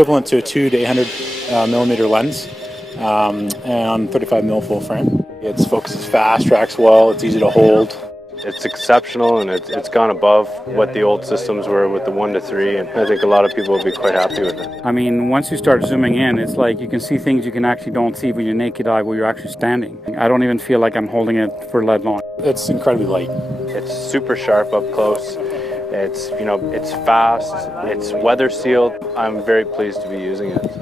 equivalent to a 2 to 800 millimeter lens, and 35 mil full frame. It focuses fast, tracks well, it's easy to hold. It's exceptional, and it's gone above what the old systems were with the 1 to 3, and I think a lot of people will be quite happy with it. I mean, once you start zooming in, it's like you can see things you can actually don't see with your naked eye where you're actually standing. I don't even feel like I'm holding it for that long. It's incredibly light. It's super sharp up close. It's, it's fast, it's weather sealed. I'm very pleased to be using it.